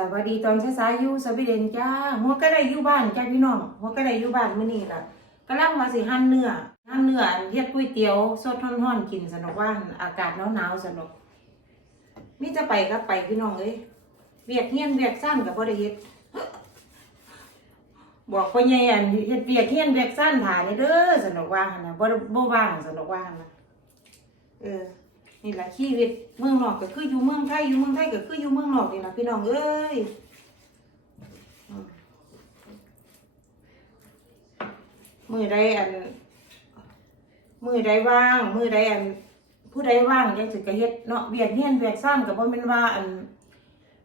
สวัสดีตอนเช้ายๆอยู่สวีเดนจ้าหัวก็ได้อยู่บ้านจ้าพี่น้องหัวก็ได้อยู่บ้านมื้อนี้ล่ะกำลังว่าสิหั่นเนื้อหั่นเนื้อเฮ็ดก๋วยเตี๋ยวสดร้อนๆกินสนุกว่าอากาศหนาวๆสนุกมีจะไปก็ไปพี่น้องเอ้ยเวียกเฮียนเวียกซ่านก็บ่ได้เฮ็ดบอกพ่อใหญ่อันเฮ็ดเวียกเฮียนเวียกซ่านถ่านี่เด้อสนุกว่าหั่นน่ะบ่บ่ว่างสนุกว่าหั่นน่ะเออ นี่แหละชีวิตเมืองนอกก็คืออยู่เมืองไทยอยู่เมืองไทยก็คืออยู่เมืองนอกนี่แหละพี่น้องเอ้ยมือใดอัน มือใดว่าง มือใดอัน ผู้ใดว่างจังสิก็เฮ็ดเนาะเวียดเฮียนเวียดซ่านก็บ่แม่นว่าอัน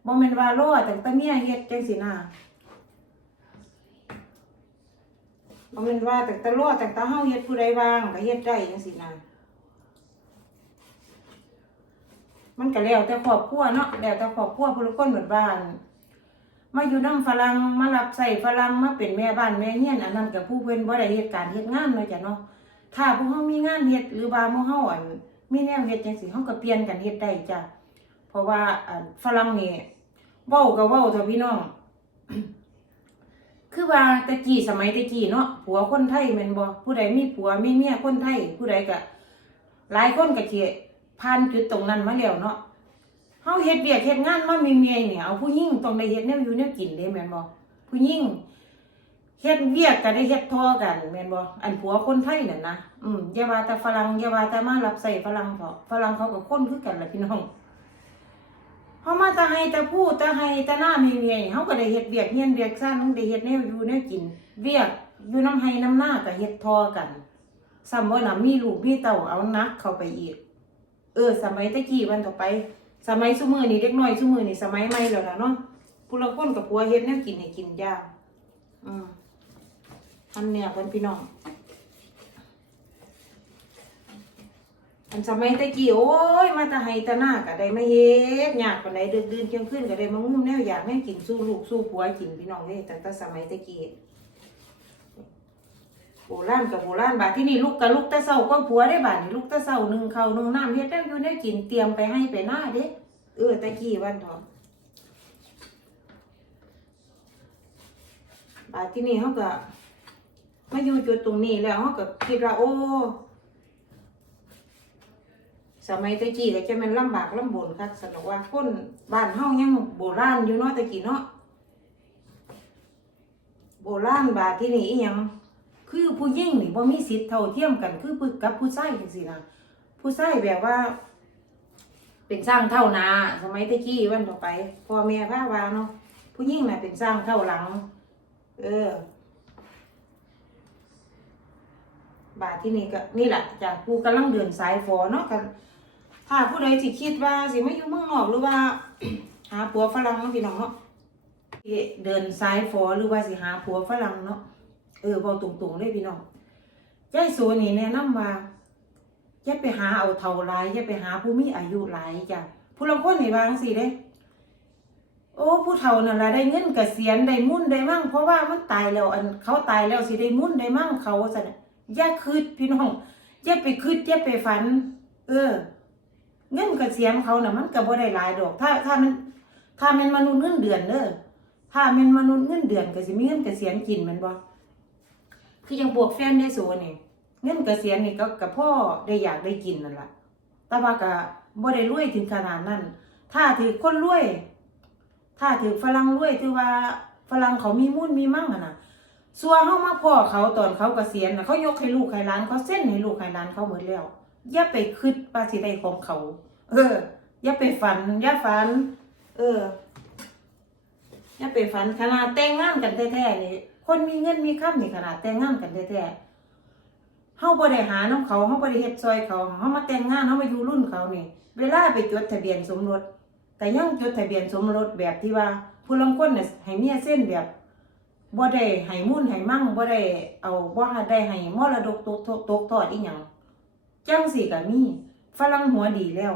บ่แม่นว่ารอตั้งแต่เมียเฮ็ดจังสินะบ่แม่นว่าแต่รอตั้งแต่เฮาเฮ็ดผู้ใดว่างก็เฮ็ดได้จังสินะ มันก็แล้วแต่ครอบครัวเนาะแล้วแต่ครอบครัวผู้ละคนเหมือนบ้าน มาอยู่นำฝรั่งมารับใส่ฝรั่งมาเป็นแม่บ้านแม่เฮียนอันนั้นก็ผู้เพิ่นบ่ได้เฮ็ดการเฮ็ดงานเนาะจ้ะเนาะถ้าพวกเฮามีงานเฮ็ดหรือว่าหมู่เฮาอันมีแนวเฮ็ดจังซี่เฮาก็เปลี่ยนกันเฮ็ดได้จ้ะเพราะว่าอันฝรั่งนี่เว้าก็เว้าเถอะพี่น้องคือว่าตะกี้สมัยตะกี้เนาะผัวคนไทยแม่นบ่ผู้ใดมีผัวมีเมียคนไทย ผู้ใดก็หลายคนก็สิ ผ่านจุดตรงนั้นมาแล้วเนาะเฮาเฮ็ดเวียกเฮ็ดงานมามีเมียเนี่ยเอาผู้หญิงต้องได้เฮ็ดแนวอยู่แนวกินเด้แม่นบ่ผู้หญิงเฮ็ดเวียกก็ได้เฮ็ดทอกันแม่นบ่อันผัวคนไทยนั่นนะอืมอย่าว่าแต่ฝรั่งอย่าว่าแต่มารับใช้ฝรั่งเถาะฝรั่งเขาก็คนคือกันล่ะพี่น้องเฮามาแตะให้แต่พูดแต่ให้แต่หน้ามีเมียเฮาก็ได้เฮ็ดเวียกเฮียนเวียกซ่านได้เฮ็ดแนวอยู่แนวกิน เวียกอยู่น้ำให้น้ำหน้าก็เฮ็ดทอกันซ้ำบ่น่ะมีลูกมีเต้าเอานักเข้าไปอีก เออ สมัยตะกี้วันต่อไป สมัยซุมือนี้เด็กน้อยซุมือนี้สมัยใหม่แล้วล่ะเนาะผู้ละคนกับผัวเฮ็ดแนวกินให้กินยากอืมอันเนี้ยเพิ่นพี่น้องอันสมัยตะกี้โอ้ยมาตะไห้ตะหน้าก็ได้มาเฮ็ดยากปานใดดึกดื่นเที่ยงคืนก็ได้มางุ้มแนวอยากให้กินสู้ลูกสู้ผัวกินพี่น้องเด้ตั้งแต่สมัยตะกี้ โบราณกับโบราณบาดที่นี่ลูกกับลูกตะเช้าก็ผัวได้บาดนี่ลูกตะเช้านึ่งเขาวนึ่งน้ำเฮ็ดได้อยู่ได้กินเตรียมไปให้ไปหน้าเด้เออตะกี้วันทองบาดที่นี่เฮาก็มาอยู่จุดตรงนี้แล้วเฮาก็คิดว่าโอ้สมัยตะกี้ก็จะม่นลำบากลำบนคักสนุกว่าคนบ้านเฮายังโบราณอยู่เนาะตะกี้เนาะโบราณบาดที่นี่อีหยัง คือผู้หญิงนี่บ่มีสิทธิ์เท่าเทียมกัน คือผู้กับผู้ชายจังซี่นะผู้ชายแบบว่า เป็นสร้างเท่านาสมัยตะกี้วันต่อไปพ่อแม่พาว่าเนาะผู้หญิงน่ะเป็นสร้างเท่าหลัง เออ บาทที่นี่ก็นี่แหละจากกูกำลังเดินสายฝอเนาะกันถ้าผู้ใดสิคิดว่าสิไม่อยู่เมืองนอกหรือว่า หาผัวฝรั่งเนาะพี่น้องเนาะเดินสายฝอหรือว่าสิหาผัวฝรั่งเนาะ เออบอกตรงๆเลยพี่น้องยายโซนี่แนะนำว่าอย่าไปหาเอาเท่าหลายอย่าไปหาผู้มีอายุหลายจ้ะผู้ลางคนนี่ว่างซี่เด้ โอ้ผู้เฒ่านั่นละได้เงินเกษียณได้มุ่นได้มั่งเพราะว่ามันตายแล้วอันเขาตายแล้วสิได้มุ่นได้มั่งเขาซั่นน่ะอย่าคิดพี่น้องอย่าไปคิดอย่าไปฝัน เออ เงินเกษียณเขาน่ะ มันก็บ่ได้หลายดอก ถ้าถ้ามัน ถ้าม่นมนุษย์เงินเดือนเด้อถ้าม่นมนุษย์เงินเดือนก็สิมีเงินเกษียณกินม่นบ่ คือจังพวกแฟนได้โซนี่เงินเกษียณนี่ก็กับพ่อได้อยากได้กินนั่นแหละแต่ว่าก็บ่ได้รวยถึงขนาดนั้น ถ้าถือคนรวย ถ้าถือฝรั่งรวยถือว่าฝรั่งเขามีมุ่นมีมั่งอะนะส่วนเฮามาพ่อเขาตอนเขาเกษียณนะเขายกให้ลูกให้หลานเขาเส้นให้ลูกให้หลานเขาหมดแล้วอย่าไปคิดว่าสิได้ของเขา เออ อย่าไปฝัน อย่าฝัน เออ อย่าไปฝันขนาดแต่งงานกันแท้ๆนี่ คนมีเงินมีค่ำนี่ขนาดแต่งงานกันแท้ๆเฮาบ่ได้หาน้ำเขาเฮาบ่ได้เฮ็ดซอยเขาเฮามาแต่งงานเฮามาอยู่รุ่นเขานี่เวลาไปจดทะเบียนสมรสแต่ยังจดทะเบียนสมรสแบบที่ว่าผู้ลางคนน่ะให้เมียเส้นแบบบ่ได้ให้มุ่นให้มั่งบ่ได้เอาบ่ได้ให้มรดกตกตกตกทอดอีหยังจังสิก็มีฝรั่งหัวดีแล้ว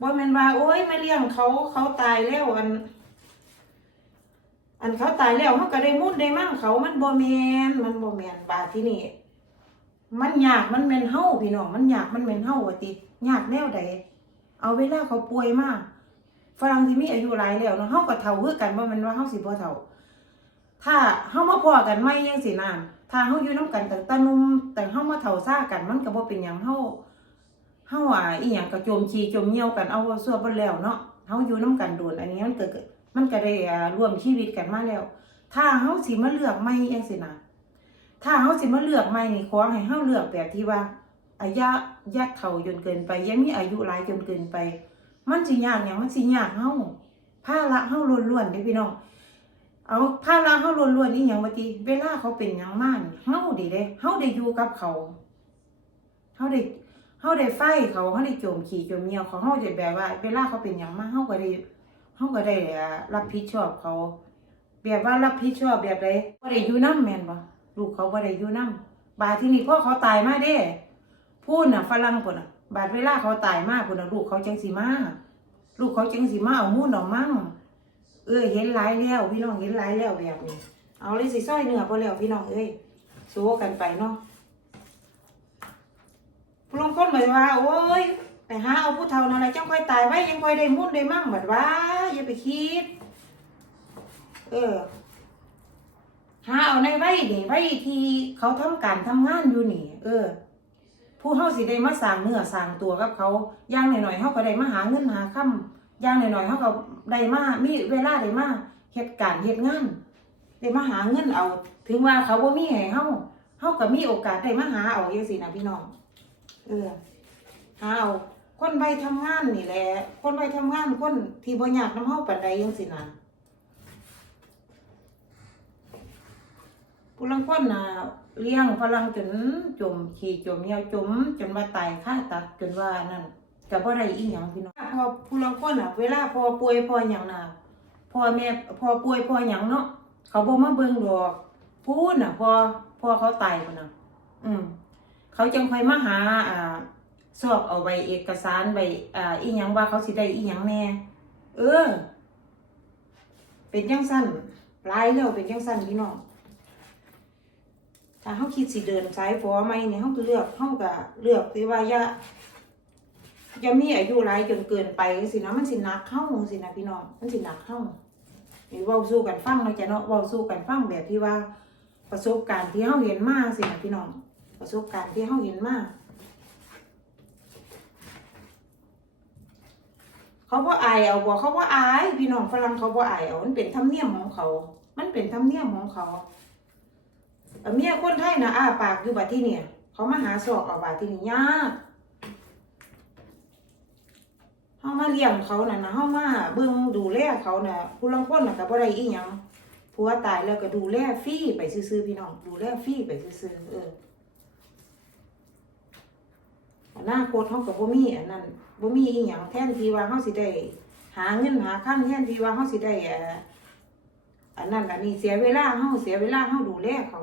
บ่แม่นว่าโอ้ยมาเลี้ยงเขาเขาตายแล้วอัน อันเขาตายแล้วเขาก็ได้มุ่นได้มั่งเขามันบ่แมนมันบ่แมนบาดที่นี่มันยากมันแมนเฮาพี่น้องมันยากมันแมนเฮาว่าติยากแนวใดเอาเวลาเขาป่วยมากฝรั่งที่มีอายุหลายแล้วเนาะเฮาก็เฒ่าคือกันบ่แม่นว่าเฮาสิบ่เฒ่า ถ้าเฮามาพอกันใหม่จังซี่นะถ้าเฮาอยู่นํกันตั้งแต่นุ่มแต่เฮามาเฒ่าซ่ากันมันก็บ่เป็นหยังเฮาเฮาอะอีหยังก็โจมขี้โจมเหี่ยวกันเอาซั่วบ่แล้วเนาะเฮาอยู่นํกันโดนอันนี้มันเกิด มันก็ได้ร่วมชีวิตกันมาแล้ว ถ้าเฮาสิมาเลือกใหม่จังซี่นะถ้าเฮาสิมาเลือกใหม่นี่ขอให้เฮาเลือกแบบที่ว่าอายุยัดเฒ่าจนเกินไปยังมีอายุหลายจนเกินไป มันสิยากหยังมันสิยากเฮาภาระเฮาล้วนๆเด้พี่น้องเอาภาระเฮาล้วนๆนี่หยังว่าติเวลาเขาเป็นหยังมานเฮาดีเด้เฮาได้อยู่กับเขาเฮาได้เฮาได้ไฟเขาเฮาได้โจมขี่โจมเหนียวเขาเฮาจะแบบว่า เวลาเขาเป็นหยังมาเฮาก็ได้ เฮาก็ได้รับผิดชอบเขา แบบว่ารับผิดชอบแบบใดบ่ได้อยู่นํแมนบ่ลูกเขาบ่ได้อยู่นํบาดที่นี่พ่อเขาตายมาเด้พูดน่ะฝรั่งพุ่นน่ะ บาดเวลาเขาตายมาพุ่นน่ะลูกเขาจังสิมาลูกเขาจังสิมาเอามูนเอามั่งเออเห็นหลายแล้วพี่น้องเห็นหลายแล้วแบบนี้ เอาเลยสิซอยเนื้อพอแล้วพี่น้องเอ้ยสู้กันไปเนาะพลงคนเหมือนว่าโอ้ย ไปหาเอาผู้เฒ่านั่นแหละจังค่อยตายไว้ยังค่อยได้มุ่นได้มั่งบัดว่าอย่าไปคิด เออ หาเอาในไว้นี่ไว้ที่เขาทำการทำงานอยู่นี่ เออ ผู้เฮาสิได้มาสร้างเนื้อสร้างตัวกับเขาอย่างหน่อยๆเฮาก็ได้มาหาเงินหาค่ำอย่างหน่อยๆเฮาก็ได้มามีเวลาได้มาเฮ็ดการเฮ็ดงานได้มาหาเงินเอา ถึงว่าเขาบ่มีให้เฮาเฮาก็มีโอกาสได้มาหาเอาจังซี่นะพี่น้อง เออหาเอา คนไปทำงานนี่แหละคนไปทำงานคนที่บ่ยากน้ำเฮาปานใดจังซี่นะผู้ลางคนน่ะเลี้ยงฝรั่งจนจมขี้จมเหี่ยวจม จนว่าตายค่าตัดจนว่านั่นก็บ่ได้อีหยังพี่น้องพอผู้ลางคนน่ะ เวลาพอป่วยพอหยังน่ะพ่อแม่พอป่วยพอหยังเนาะเขาบ่มาเบิ่งดอกพูดน่ะพอพอเขาตายพุ่นน่ะอืมเขาจังค่อยมาหาอ่า สอบเอาใบเอกสารใบอ่าอีหยังว่าเขาสิได้อีหยังแน่ เออ เป็นจังสั้นหลายแล้วเป็นจังสั้นพี่น้องถ้าเขาคิดสิเดินสายฟอไหมเนี่ยเขาก็เลือกเขาก็เลือกที่ว่าอย่าอย่ามีอายุหลายจนเกินไปสินะมันสินักเข้าสินะพี่น้องมันสินักเข้านี่เว้าสู้กันฟังเนาจะเนาะว้าสู้กันฟังแบบที่ว่าประสบการณ์ที่เขาเห็นมาสินะพี่น้องประสบการณ์ที่เขาเห็นมา เขาว่าอายเอาบ่เขาว่าอาย พี่น้องฝรั่งเขาว่าอายเอามันเป็นธรรมเนียมของเขา มันเป็นธรรมเนียมของเขาเมียคนไทยนะอ้าปากอยู่บัดที่เนี่ย เขามาหาศอกเอาบัดที่นี่ยากเฮามาเลี้ยงเขาน่ะนะเฮามาเบิ่งดูแลเขาน่ะผู้ลางคนน่ะก็บ่ได้อีหยังผัวตายแล้วก็ดูแลฟรีไปซื่อๆพี่น้อง ดูแลฟรีไปซื่อๆเออ อนาคตเฮาก็บ่มีอันนั้นบ่มีอีหยังแทนที่ว่าเฮาสิได้ หาเงินหาค่ำแทนที่ว่าเฮาสิได้อะอันนั้นอันนี้เสียเวลาเฮาเสียเวลาเฮาดูแลเขา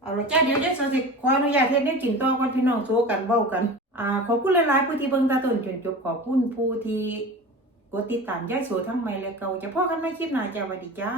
เอาละจ้าเดี๋ยวจะสสิขออนุญาตเฮ็ดได้กินต่อก่อนพี่น้องโซกันเว้ากัน อ่าขอบคุณหลายๆผู้ที่เบิ่งตาต้นจนจบขอบคุณผู้ที่ กดติดตามยายโสทั้งใหม่และเก่าจะพ่อกันในคลิปหน้าจ้าสวัสดีจ้า